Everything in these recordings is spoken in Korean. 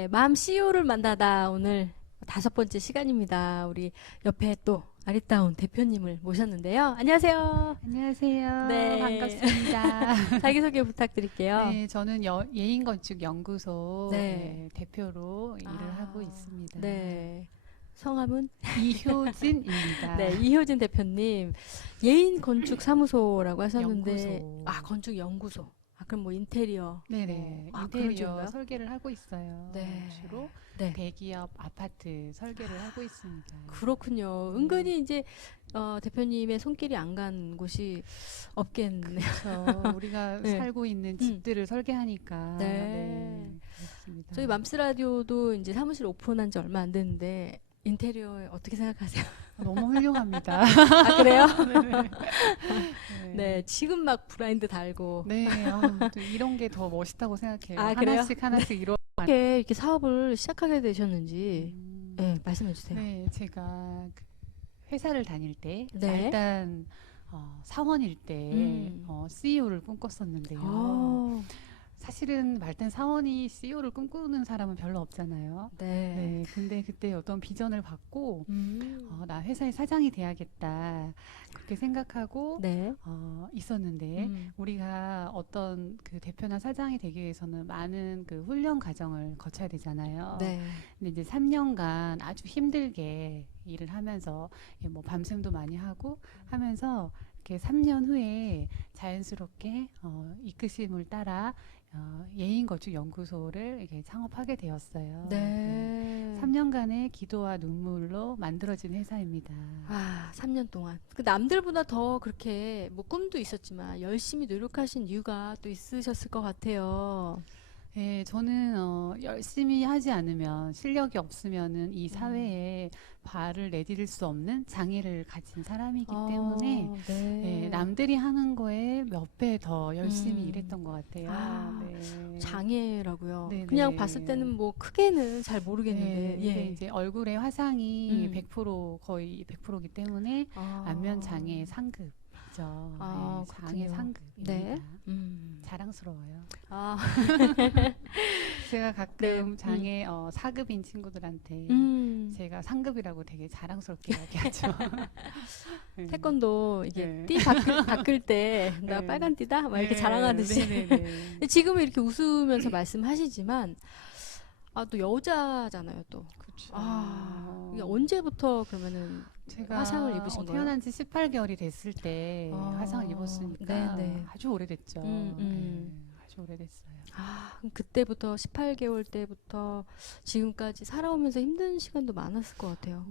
네, 맘 CEO를 만나다 오늘 5번째 시간입니다. 우리 옆에 또 아리따운 대표님을 모셨는데요. 안녕하세요. 안녕하세요. 네. 반갑습니다. 자기소개 부탁드릴게요. 네, 저는 예인건축연구소 네. 대표로 일을 하고 있습니다. 네. 성함은? 이효진입니다. 네, 이효진 대표님. 예인건축사무소라고 하셨는데. 연구소. 아, 건축연구소. 아, 그럼 뭐 인테리어. 네네. 아, 그런 인테리어 쪽인가요? 설계를 하고 있어요. 네. 주로 네. 대기업 아파트 설계를 하고 있습니다. 그렇군요. 은근히 이제 대표님의 손길이 안 간 곳이 없겠네요. 그렇죠. 우리가 네. 살고 있는 집들을 설계하니까. 네. 네, 그렇습니다. 저희 맘스 라디오도 이제 사무실 오픈한 지 얼마 안 됐는데 인테리어에 어떻게 생각하세요? 너무 훌륭합니다. 아, 그래요? 네. 네, 지금 막 브라인드 달고 네, 또 이런 게 더 멋있다고 생각해요. 아, 그래요? 하나씩 이뤄. 어떻게 이렇게 사업을 시작하게 되셨는지 네, 말씀해 주세요. 네, 제가 그 회사를 다닐 때 네. 일단 사원일 때 CEO를 꿈꿨었는데요. 어, 사실은 말단 사원이 CEO를 꿈꾸는 사람은 별로 없잖아요. 네. 네, 근데 그때 어떤 비전을 받고 나 회사의 사장이 돼야겠다 그렇게 생각하고 네. 있었는데 우리가 어떤 그 대표나 사장이 되기 위해서는 많은 그 훈련 과정을 거쳐야 되잖아요. 네. 근데 이제 3년간 아주 힘들게 일을 하면서 뭐 밤샘도 많이 하고 하면서 이렇게 3년 후에 자연스럽게 이끄심을 따라 예인건축연구소를 이렇게 창업하게 되었어요. 네. 3년간의 기도와 눈물로 만들어진 회사입니다. 아, 3년 동안. 그 남들보다 더 그렇게 뭐 꿈도 있었지만 열심히 노력하신 이유가 또 있으셨을 것 같아요. 네, 저는 열심히 하지 않으면 실력이 없으면은 이 사회에 발을 내디딜 수 없는 장애를 가진 사람이기 때문에 네. 남들이 하는 거에 몇 배 더 열심히 일했던 것 같아요. 아, 네. 장애라고요. 네네. 그냥 봤을 때는 뭐 크게는 잘 모르겠는데. 네, 예. 근데 이제 얼굴에 화상이 음. 100% 거의 100%이기 때문에 안면 장애 상급이죠. 아, 네, 장애 그렇군요. 상급입니다. 네. 자랑스러워요. 아, 제가 가끔 네. 장애 4급인 친구들한테 제가 상급이라고 되게 자랑스럽게 이야기하죠. 네. 태권도 이게 네. 띠 바꿀 때 나 네. 빨간 띠다 막 이렇게 네, 자랑하듯이. 네네네. 근데 지금은 이렇게 웃으면서 말씀하시지만 아, 또 여자잖아요, 또. 그렇죠. 아, 이게 언제부터 그러면은 제가 화상을 입으신 거예요? 태어난 지 18개월이 됐을 때 화상을 입었으니까 네네. 아주 오래됐죠. 네, 아주 오래됐어요. 아, 그럼 그때부터 18개월 때부터 지금까지 살아오면서 힘든 시간도 많았을 것 같아요.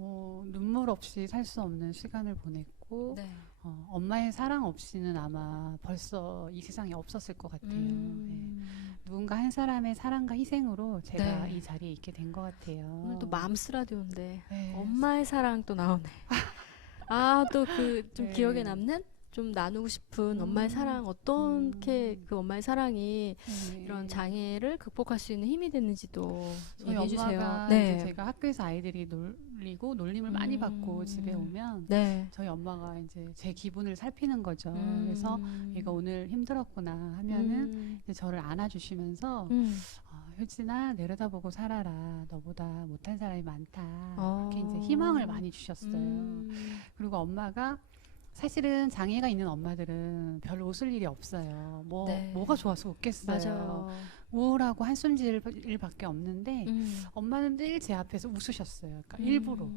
눈물 없이 살 수 없는 시간을 보냈고 네. 엄마의 사랑 없이는 아마 벌써 이 세상에 없었을 것 같아요. 네. 누군가 한 사람의 사랑과 희생으로 제가 네. 이 자리에 있게 된 것 같아요. 오늘 또 맘스 라디오인데 네. 엄마의 사랑 또 나오네. 아, 또 그 좀 네. 기억에 남는 좀 나누고 싶은 엄마의 사랑 어떻게 그 엄마의 사랑이 네. 이런 장애를 극복할 수 있는 힘이 됐는지도 저희 얘기해 주세요. 엄마가 네. 이제 제가 학교에서 아이들이 놀리고 놀림을 많이 받고 집에 오면 네. 저희 엄마가 이제 제 기분을 살피는 거죠. 그래서 얘가 오늘 힘들었구나 하면은 이제 저를 안아주시면서 효진아 내려다보고 살아라. 너보다 못한 사람이 많다. 이렇게 이제 희망을 많이 주셨어요. 그리고 엄마가 사실은 장애가 있는 엄마들은 별로 웃을 일이 없어요. 네. 뭐가 좋아서 웃겠어요. 맞아요. 우울하고 한숨 질 일밖에 없는데 엄마는 늘 제 앞에서 웃으셨어요. 그러니까 일부러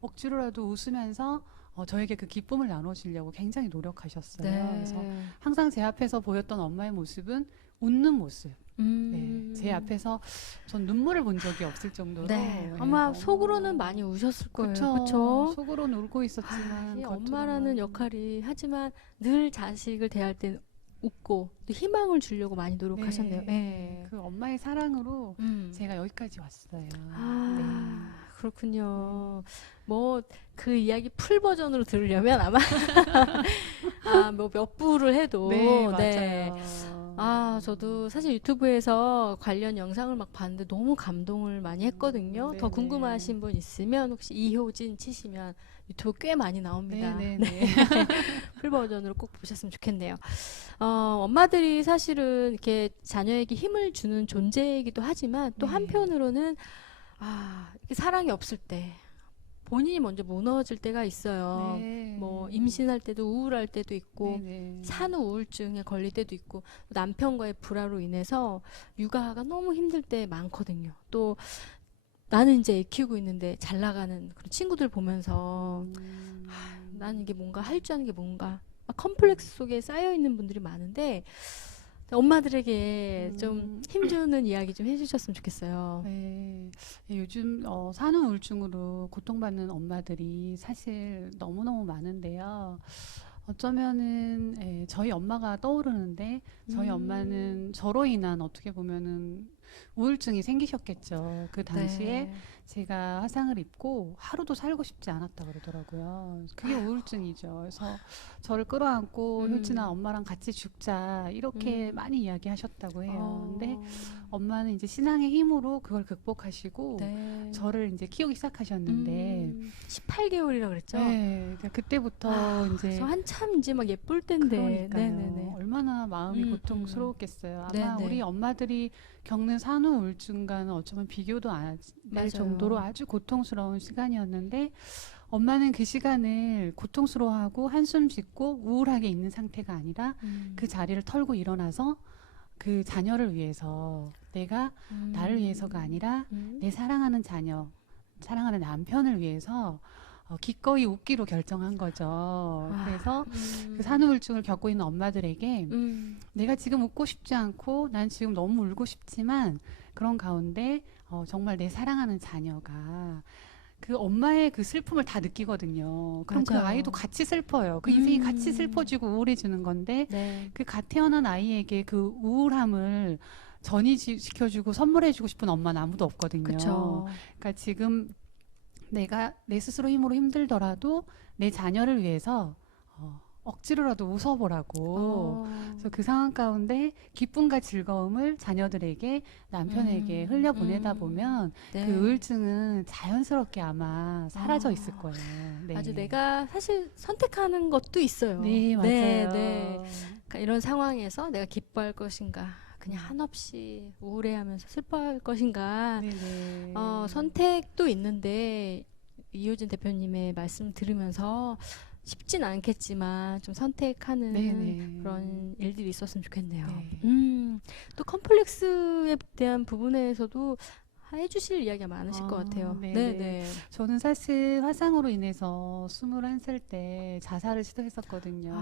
억지로라도 웃으면서 저에게 그 기쁨을 나눠주려고 굉장히 노력하셨어요. 네. 그래서 항상 제 앞에서 보였던 엄마의 모습은 웃는 모습. 네, 제 앞에서 전 눈물을 본 적이 없을 정도로 네. 아마 속으로는 많이 우셨을 거예요. 그렇죠? 속으로는 울고 있었지만 이 겉으로는 엄마라는 역할이 하지만 늘 자식을 대할 땐 웃고 또 희망을 주려고 많이 노력하셨네요. 네. 그 엄마의 사랑으로 제가 여기까지 왔어요. 아, 그렇군요. 뭐 그 이야기 풀 버전으로 들으려면 아마 뭐 몇 부를 해도 네, 맞아요. 저도 사실 유튜브에서 관련 영상을 막 봤는데 너무 감동을 많이 했거든요. 더 네네. 궁금하신 분 있으면 혹시 이효진 치시면 유튜브 꽤 많이 나옵니다. 네네네. 풀 버전으로 꼭 보셨으면 좋겠네요. 엄마들이 사실은 이렇게 자녀에게 힘을 주는 존재이기도 하지만 또 네. 한편으로는 이렇게 사랑이 없을 때 본인이 먼저 무너질 때가 있어요. 네. 뭐 임신할 때도 우울할 때도 있고 네네. 산후 우울증에 걸릴 때도 있고 남편과의 불화로 인해서 육아가 너무 힘들 때 많거든요. 또 나는 이제 애 키우고 있는데 잘 나가는 그런 친구들 보면서 나는 이게 뭔가 할 줄 아는 게 뭔가 막 컴플렉스 속에 쌓여 있는 분들이 많은데 엄마들에게 좀 힘주는 이야기 좀 해주셨으면 좋겠어요. 네. 요즘 산후 우울증으로 고통받는 엄마들이 사실 너무너무 많은데요. 어쩌면은 저희 엄마가 떠오르는데 저희 엄마는 저로 인한 어떻게 보면은 우울증이 생기셨겠죠. 그 당시에 네. 제가 화상을 입고 하루도 살고 싶지 않았다 그러더라고요. 그게 우울증이죠. 그래서 저를 끌어안고 효진아 엄마랑 같이 죽자 이렇게 많이 이야기하셨다고 해요. 근데 엄마는 이제 신앙의 힘으로 그걸 극복하시고 네. 저를 이제 키우기 시작하셨는데 18개월이라 그랬죠? 네, 그러니까 그때부터 이제 저 한참 이제 막 예쁠 때인데. 그러니까요. 네네네. 얼마나 마음이 음, 고통스러웠겠어요. 아마 네네. 우리 엄마들이 겪는 산후 우울증과는 어쩌면 비교도 안 할 맞아요. 정도로 아주 고통스러운 시간이었는데 엄마는 그 시간을 고통스러워하고 한숨 짓고 우울하게 있는 상태가 아니라 그 자리를 털고 일어나서 그 자녀를 위해서 내가 나를 위해서가 아니라 내 사랑하는 자녀, 사랑하는 남편을 위해서 기꺼이 웃기로 결정한 거죠. 그래서 그 산후우울증을 겪고 있는 엄마들에게 내가 지금 웃고 싶지 않고 난 지금 너무 울고 싶지만 그런 가운데 정말 내 사랑하는 자녀가 그 엄마의 그 슬픔을 다 느끼거든요. 그럼 그 맞아요. 아이도 같이 슬퍼요. 그 인생이 같이 슬퍼지고 우울해지는 건데 네. 그 갓 태어난 아이에게 그 우울함을 전이시켜주고 선물해주고 싶은 엄마는 아무도 없거든요. 그쵸. 그러니까 지금 내가 내 스스로 힘으로 힘들더라도 내 자녀를 위해서 억지로라도 웃어보라고. 그래서 그 상황 가운데 기쁨과 즐거움을 자녀들에게 남편에게 흘려보내다 보면 네. 그 우울증은 자연스럽게 아마 사라져 있을 거예요. 네. 아주 내가 사실 선택하는 것도 있어요. 네, 맞아요. 네. 그러니까 이런 상황에서 내가 기뻐할 것인가, 그냥 한없이 우울해하면서 슬퍼할 것인가, 네네. 선택도 있는데 이효진 대표님의 말씀 들으면서 쉽진 않겠지만 좀 선택하는 네네. 그런 일들이 있었으면 좋겠네요. 네. 또 컴플렉스에 대한 부분에서도 해주실 이야기가 많으실 것 같아요. 네네. 네네. 저는 사실 화상으로 인해서 21살 때 자살을 시도했었거든요.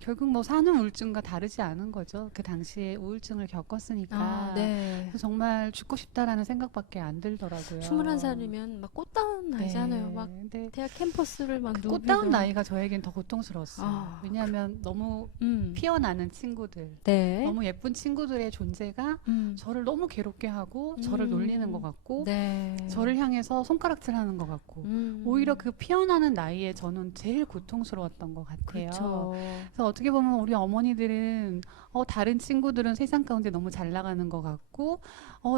결국 뭐 산후 우울증과 다르지 않은 거죠. 그 당시에 우울증을 겪었으니까. 네. 그래서 정말 죽고 싶다라는 생각밖에 안 들더라고요. 21살이면 막 꽃다운 나이잖아요. 막 근데 대학 캠퍼스를 막 그 꽃다운 나이가 저에겐 더 고통스러웠어요. 왜냐하면 너무 피어나는 친구들, 네. 너무 예쁜 친구들의 존재가 저를 너무 괴롭게 하고 저를 놀리는 것 같고 네. 저를 향해서 손가락질하는 것 같고 오히려 그 피어나는 나이에 저는 제일 고통스러웠던 것 같아요. 그렇죠. 그래서 어떻게 보면 우리 어머니들은 다른 친구들은 세상 가운데 너무 잘 나가는 것 같고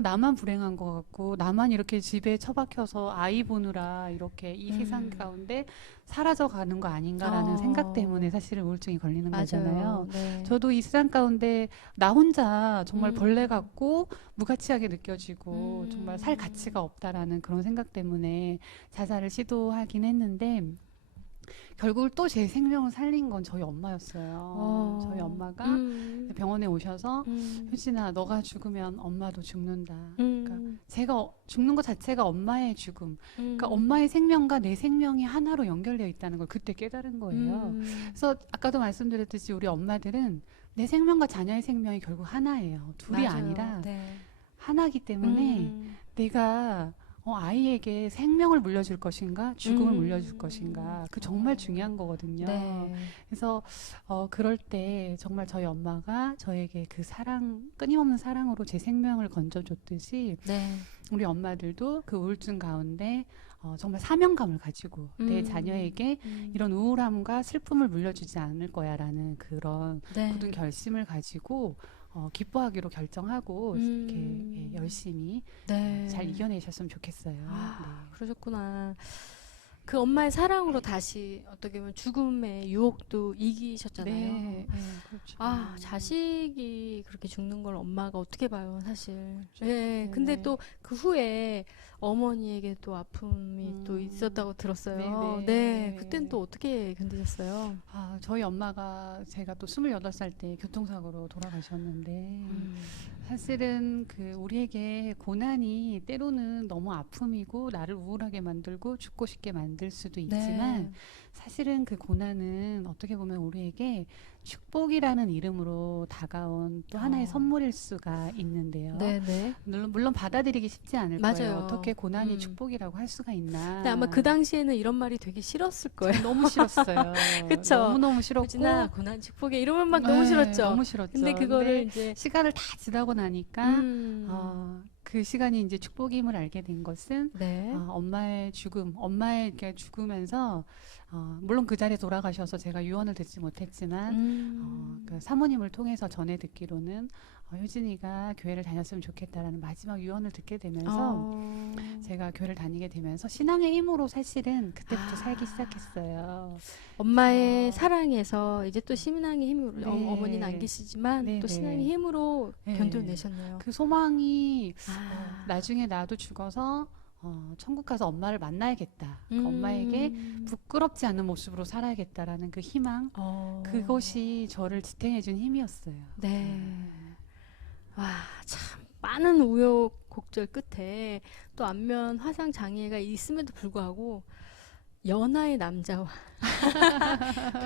나만 불행한 것 같고 나만 이렇게 집에 처박혀서 아이 보느라 이렇게 이 세상 가운데 사라져 가는 거 아닌가라는 생각 때문에 사실은 우울증이 걸리는 거잖아요. 네. 저도 이 세상 가운데 나 혼자 정말 벌레 같고 무가치하게 느껴지고 정말 살 가치가 없다라는 그런 생각 때문에 자살을 시도하긴 했는데 결국 또 제 생명을 살린 건 저희 엄마였어요. 저희 엄마가 병원에 오셔서 효진아 너가 죽으면 엄마도 죽는다. 그러니까 제가 죽는 것 자체가 엄마의 죽음. 그러니까 엄마의 생명과 내 생명이 하나로 연결되어 있다는 걸 그때 깨달은 거예요. 그래서 아까도 말씀드렸듯이 우리 엄마들은 내 생명과 자녀의 생명이 결국 하나예요. 둘이 맞아요. 아니라 네. 하나이기 때문에 내가 아이에게 생명을 물려줄 것인가 죽음을 물려줄 것인가 그 정말 중요한 거거든요. 네. 그래서 그럴 때 정말 저희 엄마가 저에게 그 사랑 끊임없는 사랑으로 제 생명을 건져줬듯이 네. 우리 엄마들도 그 우울증 가운데 정말 사명감을 가지고 내 자녀에게 이런 우울함과 슬픔을 물려주지 않을 거야라는 그런 네. 굳은 결심을 가지고 기뻐하기로 결정하고 이렇게 예, 열심히 네. 잘 이겨내셨으면 좋겠어요. 아, 그러셨구나. 그 엄마의 사랑으로 다시 어떻게 보면 죽음의 유혹도 이기셨잖아요. 네, 네, 그렇죠. 아, 자식이 그렇게 죽는 걸 엄마가 어떻게 봐요, 사실. 그렇죠. 예, 네, 근데 네. 또 그 후에 어머니에게 또 아픔이 또 있었다고 들었어요. 네, 네, 네. 그땐 또 어떻게 견디셨어요? 저희 엄마가 제가 또 28살 때 교통사고로 돌아가셨는데 사실은 그 우리에게 고난이 때로는 너무 아픔이고 나를 우울하게 만들고 죽고 싶게 만들 수도 있지만 네. 사실은 그 고난은 어떻게 보면 우리에게 축복이라는 이름으로 다가온 또 하나의 어. 선물일 수가 있는데요. 네, 네. 물론 받아들이기 쉽지 않을 맞아요. 거예요. 어떻게 고난이 음. 축복이라고 할 수가 있나. 근데 아마 그 당시에는 이런 말이 되게 싫었을 거예요. 너무 싫었어요. 그쵸? 너무너무 싫었고 효진아, 고난 축복에 이러면 막 너무 네, 싫었죠. 너무 싫었죠. 근데 그거를 이제 시간을 다 지나고 나니까 음, 그 시간이 이제 축복임을 알게 된 것은 네. 엄마의 죽음, 엄마의 이렇게 죽으면서 물론 그 자리에 돌아가셔서 제가 유언을 듣지 못했지만 그 사모님을 통해서 전해 듣기로는 효진이가 교회를 다녔으면 좋겠다라는 마지막 유언을 듣게 되면서 제가 교회를 다니게 되면서 신앙의 힘으로 사실은 그때부터 살기 시작했어요. 엄마의 어. 사랑에서 이제 또 신앙의 힘으로 네. 어머니는 안 계시지만 네, 또 네. 신앙의 힘으로 네. 견뎌내셨네요. 그 소망이 아. 나중에 나도 죽어서 천국 가서 엄마를 만나야겠다. 그 엄마에게 부끄럽지 않은 모습으로 살아야겠다라는 그 희망, 그것이 저를 지탱해준 힘이었어요. 네. 와, 참 많은 우여곡절 끝에 또 안면 화상 장애가 있음에도 불구하고 연하의 남자와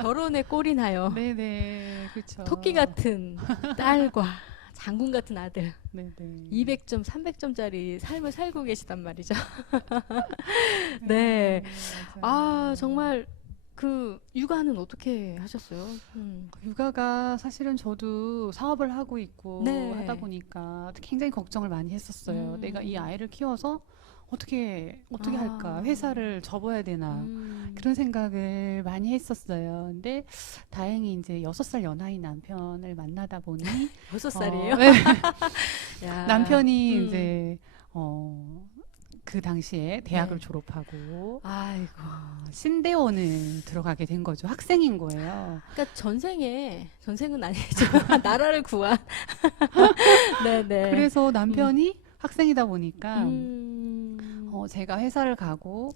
결혼에 꼴이 나요. 네네, 그렇죠. 토끼 같은 딸과 장군 같은 아들. 네네. 200점, 300점짜리 삶을 살고 계시단 말이죠. 네. 맞아요. 아, 정말 그 육아는 어떻게 하셨어요? 육아가 사실은 저도 사업을 하고 있고 네. 하다 보니까 굉장히 걱정을 많이 했었어요. 내가 이 아이를 키워서 어떻게 할까? 회사를 접어야 되나? 그런 생각을 많이 했었어요. 근데 다행히 이제 6살 연하인 남편을 만나다 보니 6살이에요? 네. 야. 남편이 이제 그 당시에 대학을 네. 졸업하고 아이고. 신대원을 들어가게 된 거죠. 학생인 거예요. 그러니까 전생은 아니죠. 나라를 구한. 네네. 그래서 남편이 학생이다 보니까 음. 제가 회사를 가고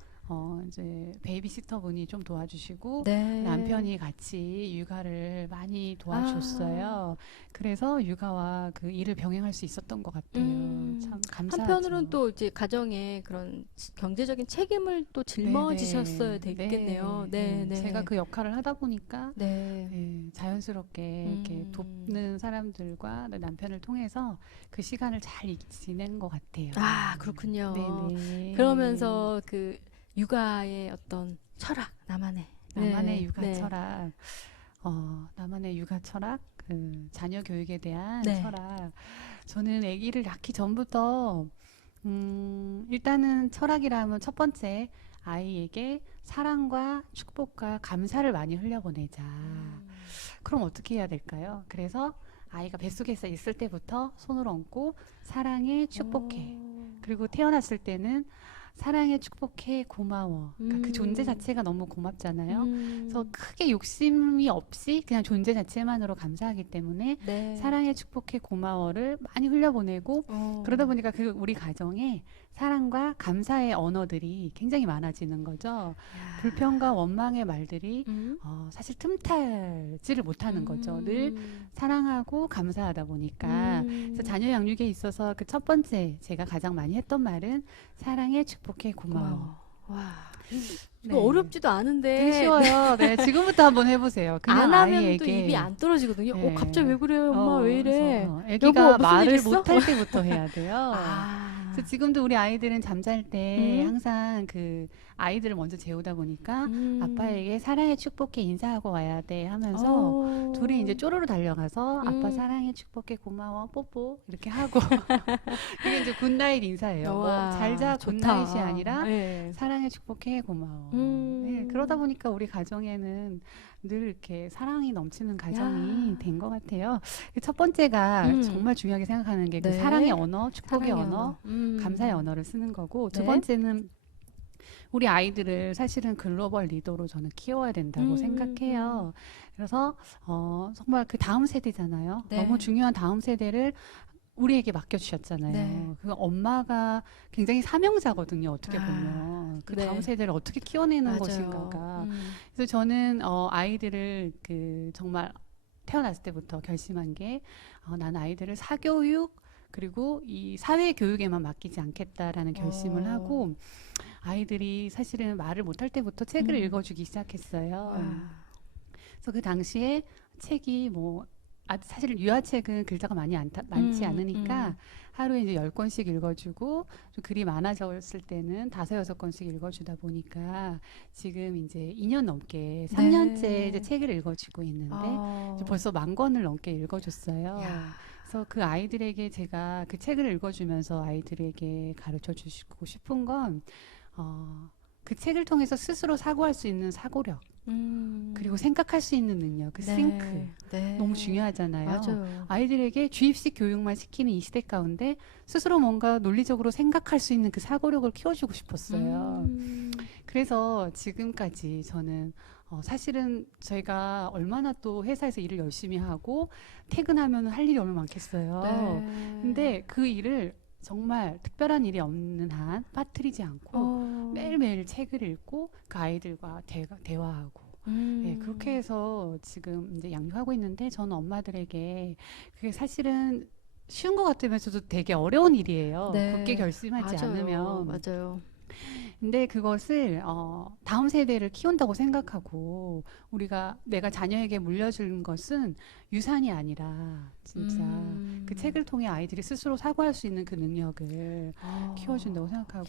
이제 베이비시터 분이 좀 도와주시고 네. 남편이 같이 육아를 많이 도와줬어요. 그래서 육아와 그 일을 병행할 수 있었던 것 같아요. 참 감사하죠. 한편으로는 또 이제 가정의 그런 경제적인 책임을 또 짊어지셨어야 되겠네요. 네, 네. 제가 그 역할을 하다 보니까 네. 네, 자연스럽게 이렇게 돕는 사람들과 남편을 통해서 그 시간을 잘 지낸 것 같아요. 아, 그렇군요. 네네. 그러면서 그 육아의 어떤 철학, 나만의 나만의 육아 네. 철학, 나만의 육아 철학, 그 자녀 교육에 대한 네. 철학. 저는 아기를 낳기 전부터 일단은 철학이라면 첫 번째 아이에게 사랑과 축복과 감사를 많이 흘려보내자. 그럼 어떻게 해야 될까요? 그래서 아이가 뱃속에서 있을 때부터 손을 얹고 사랑해, 축복해. 그리고 태어났을 때는 사랑해, 축복해, 고마워. 그러니까 그 존재 자체가 너무 고맙잖아요. 그래서 크게 욕심이 없이 그냥 존재 자체만으로 감사하기 때문에 네. 사랑해, 축복해, 고마워를 많이 흘려보내고 그러다 보니까 그 우리 가정에 사랑과 감사의 언어들이 굉장히 많아지는 거죠. 불평과 원망의 말들이 사실 틈타지를 못하는 거죠. 늘 사랑하고 감사하다 보니까. 그래서 자녀 양육에 있어서 그 첫 번째 제가 가장 많이 했던 말은 사랑해, 축복해, 고마워. 와, 네. 이거 어렵지도 않은데 되게 쉬워요. 네, 지금부터 한번 해보세요. 그냥 안 하면 또 아이에게. 입이 안 떨어지거든요. 네. 갑자기 왜 그래요, 엄마 왜 이래? 애기가 여보, 무슨 일 말을 있어? 못할 때부터 해야 돼요. 아, 그래서 지금도 우리 아이들은 잠잘 때 음. 항상 그 아이들을 먼저 재우다 보니까 아빠에게 사랑해 축복해 인사하고 와야 돼 하면서 둘이 이제 쪼르르 달려가서 아빠 사랑해 축복해 고마워 뽀뽀 이렇게 하고 그게 이제 굿나잇 인사예요. 뭐 와, 잘자 좋다. 굿나잇이 아니라 네. 사랑해 축복해 고마워. 음. 네, 그러다 보니까 우리 가정에는 늘 이렇게 사랑이 넘치는 가정이 야. 된 것 같아요. 첫 번째가 정말 중요하게 생각하는 게 그 네. 사랑의 언어, 축복의 사랑의 언어, 언어. 감사의 언어를 쓰는 거고, 두 네. 번째는 우리 아이들을 사실은 글로벌 리더로 저는 키워야 된다고 생각해요. 그래서 정말 그 다음 세대잖아요. 네. 너무 중요한 다음 세대를 우리에게 맡겨주셨잖아요. 네. 그 엄마가 굉장히 사명자거든요. 어떻게 아, 보면 그 네. 다음 세대를 어떻게 키워내는 맞아요. 것인가가. 그래서 저는 아이들을 그 정말 태어났을 때부터 결심한 게 나는 아이들을 사교육 그리고 이 사회 교육에만 맡기지 않겠다라는 결심을 하고 아이들이 사실은 말을 못할 때부터 책을 읽어주기 시작했어요. 와. 그래서 그 당시에 책이 뭐 사실 유아책은 글자가 많지 않으니까 하루에 이제 10권씩 읽어주고 좀 글이 많아졌을 때는 5-6권씩 읽어주다 보니까 지금 이제 2년 넘게 3년째 네. 이제 책을 읽어주고 있는데 아. 이제 벌써 10,000권을 넘게 읽어줬어요. 야. 그래서 그 아이들에게 제가 그 책을 읽어주면서 아이들에게 가르쳐 주시고 싶은 건 그 책을 통해서 스스로 사고할 수 있는 사고력 그리고 생각할 수 있는 능력, 그 네. 싱크 네. 너무 중요하잖아요. 맞아요. 아이들에게 주입식 교육만 시키는 이 시대 가운데 스스로 뭔가 논리적으로 생각할 수 있는 그 사고력을 키워주고 싶었어요. 그래서 지금까지 저는 사실은 저희가 얼마나 또 회사에서 일을 열심히 하고 퇴근하면 할 일이 얼마나 많겠어요. 네. 근데 그 일을 정말 특별한 일이 없는 한 빠뜨리지 않고 매일매일 책을 읽고 그 아이들과 대화하고 네, 그렇게 해서 지금 이제 양육하고 있는데 저는 엄마들에게 그게 사실은 쉬운 것 같으면서도 되게 어려운 일이에요. 네. 굳게 결심하지 맞아요. 않으면. 맞아요. 근데 그것을 다음 세대를 키운다고 생각하고 내가 자녀에게 물려준 것은 유산이 아니라 진짜 그 책을 통해 아이들이 스스로 사고할 수 있는 그 능력을 키워준다고 생각하고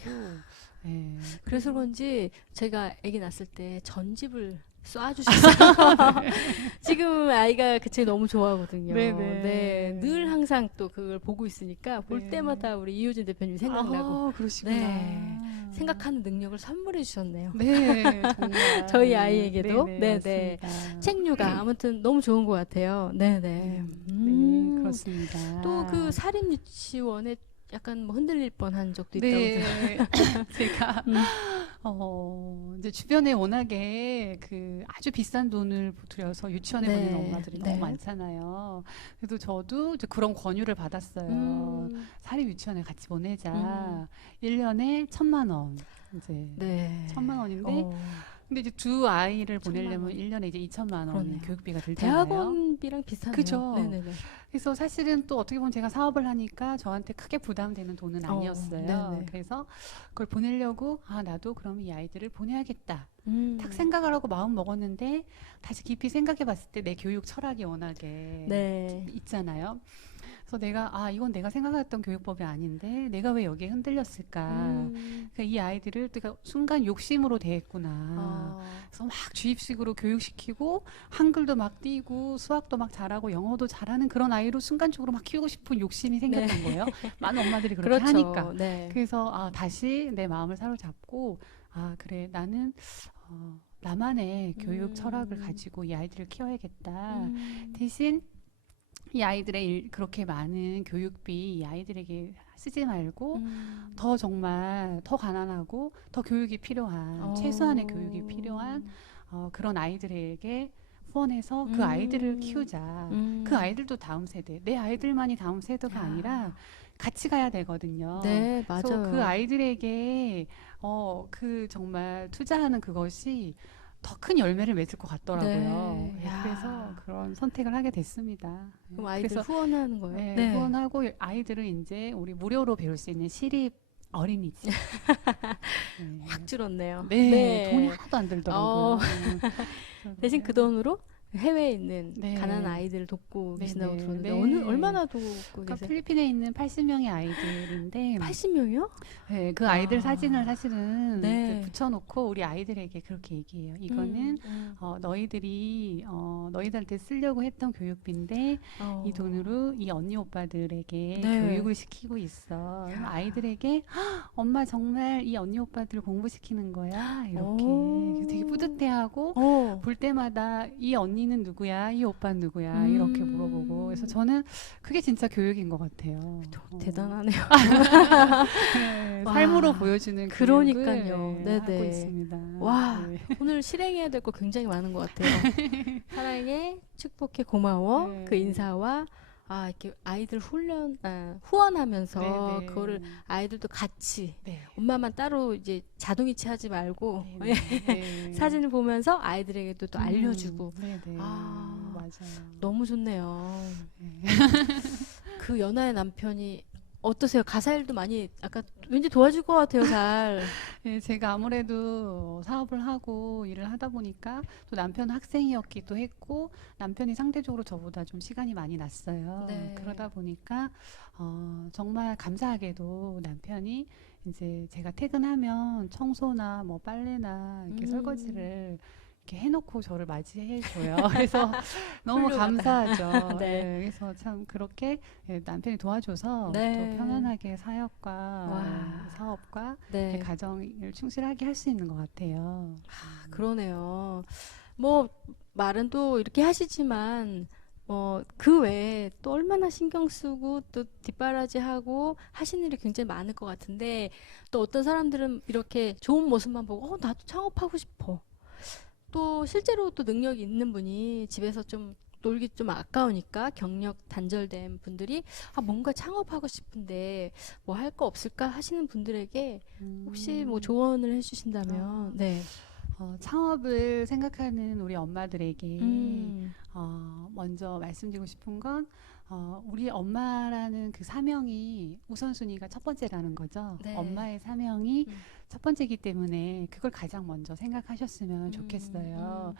네. 그래서 그런지 제가 아기 낳았을 때 전집을 쏴주셨어요. 지금 아이가 그 책 너무 좋아하거든요. 네네. 네, 늘 항상 또 그걸 보고 있으니까 볼 네. 때마다 우리 이효진 대표님 생각나고 그러시구나. 네. 생각하는 능력을 선물해 주셨네요. 네, 정말. 저희 아이에게도. 네네, 네네. 맞습니다. 책류가 아무튼 너무 좋은 것 같아요. 네네. 네, 그렇습니다. 또 그 사립 유치원에 약간 뭐 흔들릴 뻔한 적도 있다고 네, 제가 이제 주변에 워낙에 그 아주 비싼 돈을 들여서 유치원에 네, 보내는 엄마들이 네. 너무 많잖아요. 그래서 저도 이제 그런 권유를 받았어요. 사립 유치원에 같이 보내자. 1년에 1,000만 원. 이제 네. 1,000만 원인데 근데 이제 두 아이를 보내려면 1,000만 1년에 이제 2,000만 원 그러네요. 교육비가 들잖아요. 대학원비랑 비슷하네요. 그죠. 네네네. 그래서 사실은 또 어떻게 보면 제가 사업을 하니까 저한테 크게 부담되는 돈은 아니었어요. 네네. 그래서 그걸 보내려고 나도 그럼 이 아이들을 보내야겠다. 음. 딱 생각을 하고 마음 먹었는데 다시 깊이 생각해 봤을 때 내 교육 철학이 워낙에 네. 있잖아요. 그래서 이건 내가 생각했던 교육법이 아닌데 내가 왜 여기에 흔들렸을까. 그러니까 이 아이들을 내가 순간 욕심으로 대했구나. 그래서 막 주입식으로 교육시키고 한글도 막 띄고 수학도 막 잘하고 영어도 잘하는 그런 아이로 순간적으로 막 키우고 싶은 욕심이 생겼던 거예요. 많은 엄마들이 그렇게 그렇죠. 하니까. 네. 그래서 다시 내 마음을 사로잡고 그래 나는 나만의 교육 철학을 가지고 이 아이들을 키워야겠다. 대신 이 아이들의 그렇게 많은 교육비 이 아이들에게 쓰지 말고 더 정말 더 가난하고 더 교육이 필요한 최소한의 교육이 필요한 그런 아이들에게 후원해서 그 아이들을 키우자. 그 아이들도 다음 세대, 내 아이들만이 다음 세대가 아니라 같이 가야 되거든요. 네, 그래서 맞아요. 그 아이들에게 그 정말 투자하는 그것이 더 큰 열매를 맺을 것 같더라고요. 네. 네, 야. 그래서 그런 선택을 하게 됐습니다. 그럼 아이들 그래서 후원하는 거예요? 네, 후원하고 아이들은 이제 우리 무료로 배울 수 있는 시립 어린이집. 네. 확 줄었네요. 네, 돈이 하나도 안 들더라고요. 대신 그 돈으로 해외에 있는 네. 가난한 아이들을 돕고 네, 계신다고 네, 들었는데 네. 얼마나 돕고 그러니까 계세요? 필리핀에 있는 80명의 아이들인데 80명이요? 네, 그 아이들 사진을 사실은 네. 이제 붙여놓고 우리 아이들에게 그렇게 얘기해요. 이거는 너희들이 너희들한테 쓰려고 했던 교육비인데 이 돈으로 이 언니 오빠들에게 네. 교육을 시키고 있어. 아이들에게 엄마 정말 이 언니 오빠들 공부시키는 거야 이렇게. 그래서 되게 상태하고 볼 때마다 이 언니는 누구야, 이 오빠는 누구야 이렇게 물어보고 그래서 저는 그게 진짜 교육인 것 같아요. 대단하네요. 네, 와, 삶으로 보여주는 그러니까요. 교육을 네네. 하고 있습니다. 와, 네. 오늘 실행해야 될 거 굉장히 많은 것 같아요. 사랑해, 축복해, 고마워. 네. 그 인사와 이렇게 아이들 후원하면서 네네. 그거를 아이들도 같이 네. 엄마만 따로 이제 자동이체 하지 말고 네, 네, 네. 사진을 보면서 아이들에게도 또 알려주고 네네. 맞아요. 맞아요. 너무 좋네요. 네. 그 연하의 남편이 어떠세요? 가사 일도 많이 아까 왠지 도와줄 것 같아요, 잘. 네, 제가 아무래도 사업을 하고 일을 하다 보니까 또 남편 학생이었기도 했고 남편이 상대적으로 저보다 좀 시간이 많이 났어요. 네. 그러다 보니까 정말 감사하게도 남편이 이제 제가 퇴근하면 청소나 뭐 빨래나 이렇게 설거지를 이렇게 해놓고 저를 맞이해줘요. 그래서 너무 훌륭하다. 감사하죠. 네. 네, 그래서 참 그렇게 남편이 도와줘서 네. 또 편안하게 사역과 와. 사업과 네. 가정을 충실하게 할 수 있는 것 같아요. 그러네요. 뭐 말은 또 이렇게 하시지만 그 외에 또 얼마나 신경 쓰고 또 뒷바라지하고 하시는 일이 굉장히 많을 것 같은데 또 어떤 사람들은 이렇게 좋은 모습만 보고 나도 창업하고 싶어. 또 실제로 또 능력이 있는 분이 집에서 좀 놀기 좀 아까우니까 경력 단절된 분들이 뭔가 창업하고 싶은데 뭐 할 거 없을까 하시는 분들에게 혹시 뭐 조언을 해주신다면 네. 창업을 생각하는 우리 엄마들에게 음. 먼저 말씀드리고 싶은 건 우리 엄마라는 그 사명이 우선순위가 첫 번째라는 거죠. 네. 엄마의 사명이 첫 번째이기 때문에 그걸 가장 먼저 생각하셨으면 좋겠어요.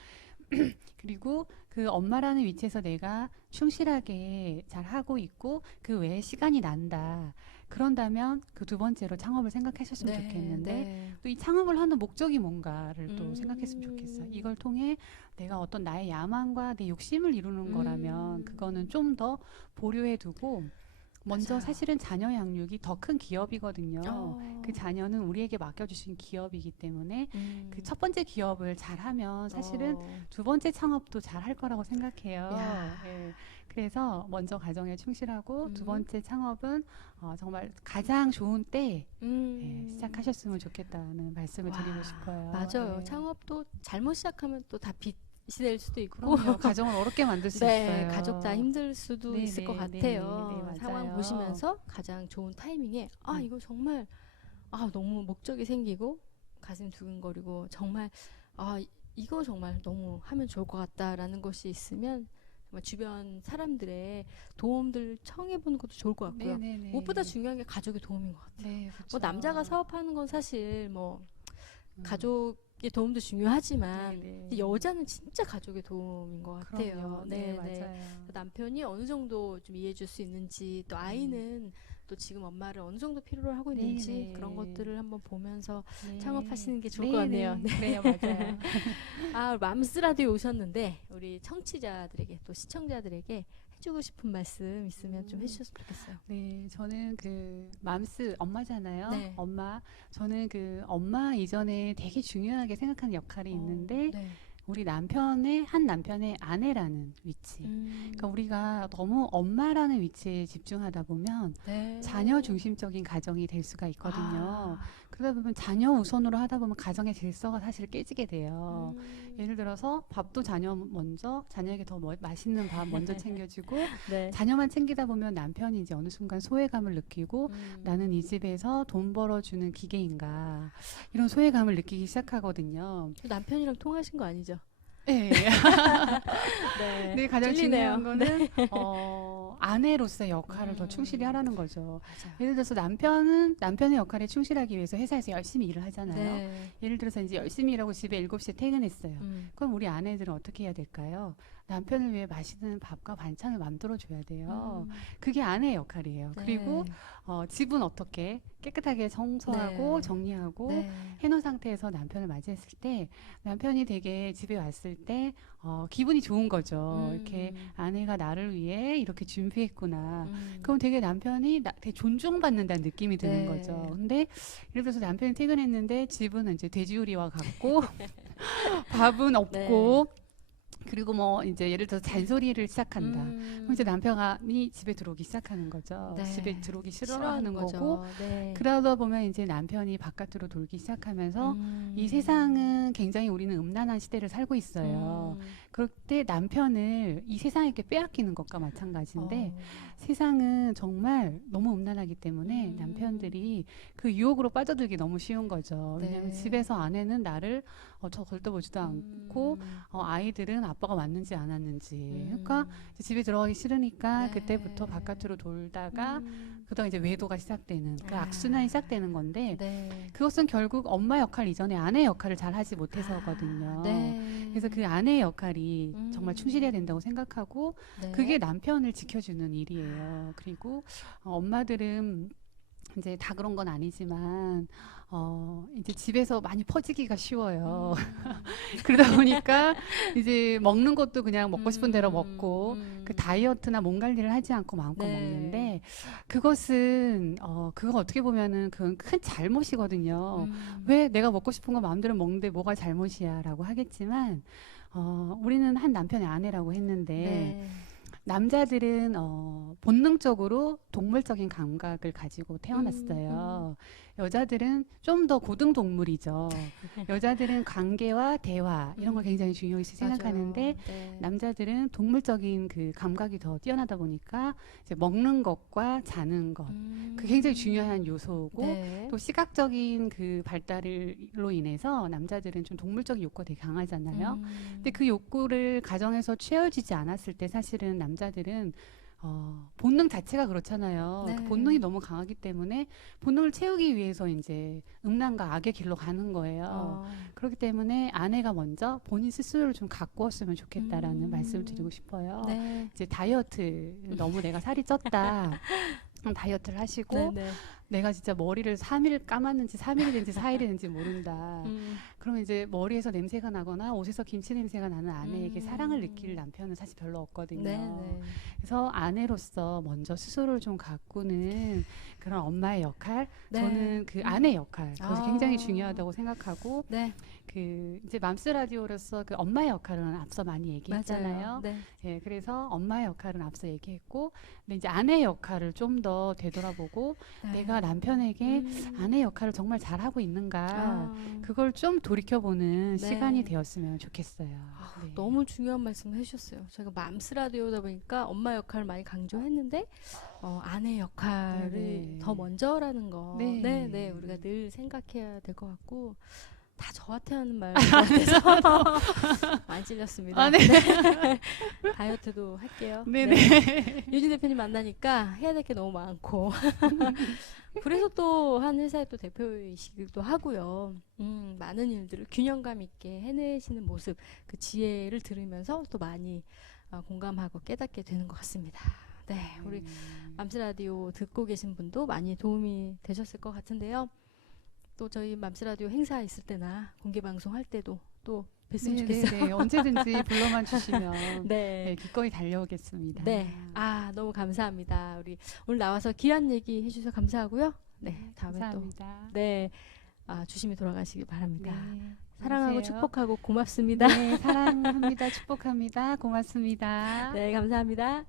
그리고 그 엄마라는 위치에서 내가 충실하게 잘 하고 있고 그 외에 시간이 난다. 그런다면 그 두 번째로 창업을 생각하셨으면 네, 좋겠는데 네. 또 이 창업을 하는 목적이 뭔가를 또 음. 생각했으면 좋겠어요. 이걸 통해 내가 어떤 나의 야망과 내 욕심을 이루는 거라면 그거는 좀 더 보류해 두고 먼저 맞아요. 사실은 자녀 양육이 더 큰 기업이거든요. 어. 그 자녀는 우리에게 맡겨주신 기업이기 때문에 그 첫 번째 기업을 잘하면 사실은 두 번째 창업도 잘 할 거라고 생각해요. 야. 예. 그래서 먼저 가정에 충실하고 두 번째 창업은 정말 가장 좋은 때에 시작하셨으면 좋겠다는 말씀을 와, 드리고 싶어요. 맞아요. 예. 창업도 잘못 시작하면 또 다 빚이 될 수도 있고 그럼요. 가정을 어렵게 만들 수 네, 있어요. 가족 다 힘들 수도 네, 있을 것 네, 같아요. 네, 네, 상황 맞아요. 보시면서 가장 좋은 타이밍에 이거 정말 너무 목적이 생기고 가슴 두근거리고 정말 이거 정말 너무 하면 좋을 것 같다라는 것이 있으면 정말 주변 사람들의 도움들 청해보는 것도 좋을 것 같고요. 네, 네, 네. 무엇보다 중요한 게 가족의 도움인 것 같아요. 네, 뭐 그렇죠. 남자가 사업하는 건 사실 뭐 가족의 도움도 중요하지만 네, 네. 이제 여자는 진짜 가족의 도움인 것 같아요. 그럼요. 네, 맞아요. 남편이 어느 정도 좀 이해해줄 수 있는지 또 아이는 또 지금 엄마를 어느 정도 필요로 하고 네, 있는지 네. 그런 것들을 한번 보면서 네. 창업하시는 게 좋을 네, 것 같네요. 네. 그래요, 맞아요. 맘스 라디오 오셨는데 우리 청취자들에게 또 시청자들에게 해주고 싶은 말씀 있으면 좀 해주셨으면 좋겠어요. 네, 저는 그 맘스 엄마잖아요. 네. 엄마. 저는 그 엄마 이전에 되게 중요하게 생각하는 역할이 있는데 네. 우리 한 남편의 아내라는 위치. 그러니까 우리가 너무 엄마라는 위치에 집중하다 보면 네. 자녀 중심적인 가정이 될 수가 있거든요. 그러다 보면 자녀 우선으로 하다 보면 가정의 질서가 사실 깨지게 돼요. 예를 들어서 밥도 자녀에게 더 맛있는 밥 먼저 챙겨주고 네. 자녀만 챙기다 보면 남편이 이제 어느 순간 소외감을 느끼고 나는 이 집에서 돈 벌어주는 기계인가 이런 소외감을 느끼기 시작하거든요. 남편이랑 통하신 거 아니죠? 네. 네. 네, 가장 들리네요. 중요한 거는 아내로서의 역할을 더 충실히 하라는 거죠. 맞아요. 예를 들어서 남편의 역할에 충실하기 위해서 회사에서 열심히 일을 하잖아요. 네. 예를 들어서 이제 열심히 일하고 집에 7시에 퇴근했어요. 음. 그럼 우리 아내들은 어떻게 해야 될까요? 남편을 위해 맛있는 밥과 반찬을 만들어줘야 돼요. 그게 아내의 역할이에요. 네. 그리고 집은 어떻게 깨끗하게 청소하고 네. 정리하고 네. 해놓은 상태에서 남편을 맞이했을 때 남편이 되게 집에 왔을 때 기분이 좋은 거죠. 이렇게 아내가 나를 위해 이렇게 피했구나. 그럼 되게 남편이 되게 존중받는다는 느낌이 드는 네. 거죠. 근데 예를 들어서 남편이 퇴근했는데 집은 이제 돼지우리와 같고 밥은 없고 그리고 뭐 이제 예를 들어서 잔소리를 시작한다. 그럼 이제 남편이 집에 들어오기 시작하는 거죠. 네. 집에 들어오기 싫어하는 거죠. 거고 네. 그러다 보면 이제 남편이 바깥으로 돌기 시작하면서 이 세상은 굉장히 우리는 음란한 시대를 살고 있어요. 그럴 때 남편을 이 세상에게 빼앗기는 것과 마찬가지인데 세상은 정말 너무 음란하기 때문에 남편들이 그 유혹으로 빠져들기 너무 쉬운 거죠. 왜냐하면 네. 집에서 아내는 나를 저 걸떠보지도 않고 아이들은 아빠가 왔는지 안 왔는지 그러니까 이제 집에 들어가기 싫으니까 네. 그때부터 바깥으로 돌다가 그다음 이제 외도가 시작되는 그 악순환이 시작되는 건데 네. 그것은 결국 엄마 역할 이전에 아내 역할을 잘 하지 못해서거든요. 네. 그래서 그 아내의 역할이 정말 충실해야 된다고 생각하고 네. 그게 남편을 지켜주는 일이에요. 그리고 엄마들은 이제 다 그런 건 아니지만 이제 집에서 많이 퍼지기가 쉬워요. 그러다 보니까 이제 먹는 것도 그냥 먹고 싶은 대로 먹고 그 다이어트나 몸 관리를 하지 않고 마음껏 네. 먹는데 그것은 그거 어떻게 보면은 그건 큰 잘못이거든요. 왜 내가 먹고 싶은 거 마음대로 먹는데 뭐가 잘못이야라고 하겠지만 우리는 한 남편의 아내라고 했는데 네. 남자들은 본능적으로 동물적인 감각을 가지고 태어났어요. 여자들은 좀 더 고등 동물이죠. 여자들은 관계와 대화 이런 걸 굉장히 중요시 생각하는데 네. 남자들은 동물적인 그 감각이 더 뛰어나다 보니까 이제 먹는 것과 자는 것 그게 굉장히 중요한 요소고 네. 또 시각적인 그 발달로 인해서 남자들은 좀 동물적인 욕구가 되게 강하잖아요. 근데 그 욕구를 가정에서 채워지지 않았을 때 사실은 남자들은 본능 자체가 그렇잖아요. 네. 그 본능이 너무 강하기 때문에 본능을 채우기 위해서 이제 음란과 악의 길로 가는 거예요. 그렇기 때문에 아내가 먼저 본인 스스로를 좀 가꾸었으면 좋겠다라는 말씀을 드리고 싶어요. 네. 이제 다이어트 너무 내가 살이 쪘다. 그럼 다이어트를 하시고 네. 내가 진짜 머리를 3일 감았는지 3일이 된지 4일이 된지 모른다. 그러면 이제 머리에서 냄새가 나거나 옷에서 김치 냄새가 나는 아내에게 사랑을 느낄 남편은 사실 별로 없거든요. 네. 그래서 아내로서 먼저 스스로를 좀 가꾸는 그런 엄마의 역할, 네. 저는 그 아내 역할 그것이 굉장히 아. 중요하다고 생각하고 네. 그 이제 맘스 라디오로서 그 엄마의 역할은 앞서 많이 얘기했잖아요. 맞아요. 네. 예, 그래서 엄마의 역할은 앞서 얘기했고, 근데 이제 아내의 역할을 좀 더 되돌아보고 네. 내가 남편에게 아내 역할을 정말 잘하고 있는가 그걸 좀 돌이켜보는 네. 시간이 되었으면 좋겠어요. 네. 너무 중요한 말씀 해주셨어요. 저희가 맘스 라디오다 보니까 엄마 역할을 많이 강조했는데 아내 역할을 네네. 더 먼저라는 거. 네. 네. 우리가 늘 생각해야 될 것 같고 다 저한테 하는 말 같아서 많이 찔렸습니다. 아, 네. 다이어트도 할게요. 네네. 유진 대표님 만나니까 해야 될 게 너무 많고 그래서 또 한 회사의 또 대표이시기도 하고요. 많은 일들을 균형감 있게 해내시는 모습, 그 지혜를 들으면서 또 많이 공감하고 깨닫게 되는 것 같습니다. 네, 우리 맘스 라디오 듣고 계신 분도 많이 도움이 되셨을 것 같은데요. 또 저희 맘스 라디오 행사 있을 때나 공개 방송 할 때도 또 뵀으면 좋겠어요. 네, 언제든지 불러만 주시면 네. 네, 기꺼이 달려오겠습니다. 네. 너무 감사합니다. 우리 오늘 나와서 귀한 얘기 해주셔서 감사하고요. 네. 다음에 감사합니다. 또. 네. 조심히 돌아가시기 바랍니다. 네, 사랑하고 안녕하세요. 축복하고 고맙습니다. 네, 사랑합니다. 축복합니다. 고맙습니다. 네, 감사합니다.